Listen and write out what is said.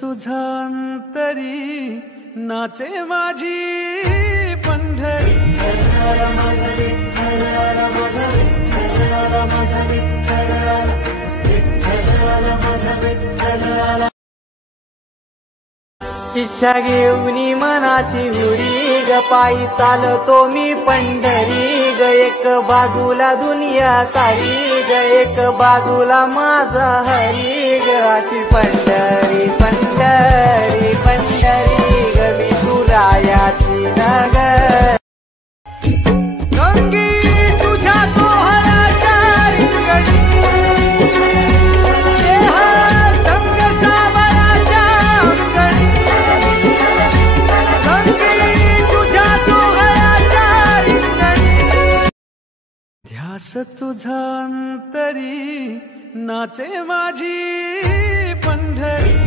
तुझा अंतरी नाचे माझी पंढरी. इच्छा घेऊन मनाची हुरी ग पायी चालतो मी पंढरी ग. एक बाजूला दुनिया सारी ग एक बाजूला माझा हरी ग. अशी पंढरी पंढरी पंढरी ग विठुरायाची नगर. गंगी तुझ्या सोहळ्याच्या रिंगणी ध्यास तुझा अंतरी नाचे माझी पंढरी.